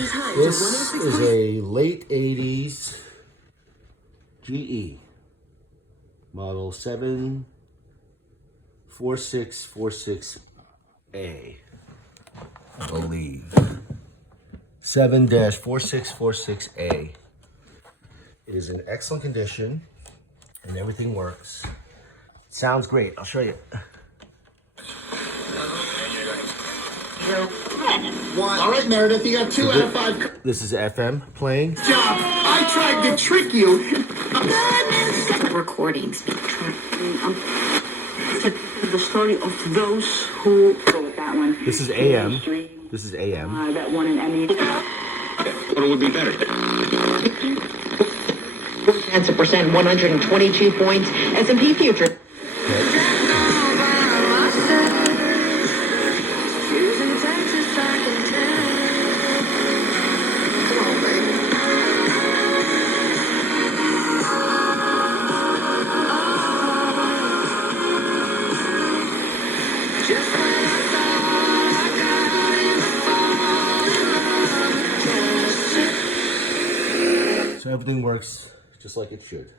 This is a late 80s GE model 74646A, I believe. 7-4646A. It is in excellent condition and everything works. Sounds great. I'll show you. All right, Meredith, you got 2 out of 5. This is FM playing. Job. I tried to trick you. Recordings. The story of those who go with that one. This is AM. This is AM. That won an Emmy. What would be better? Chance percent, 122 points. S&P future. So everything works just like it should.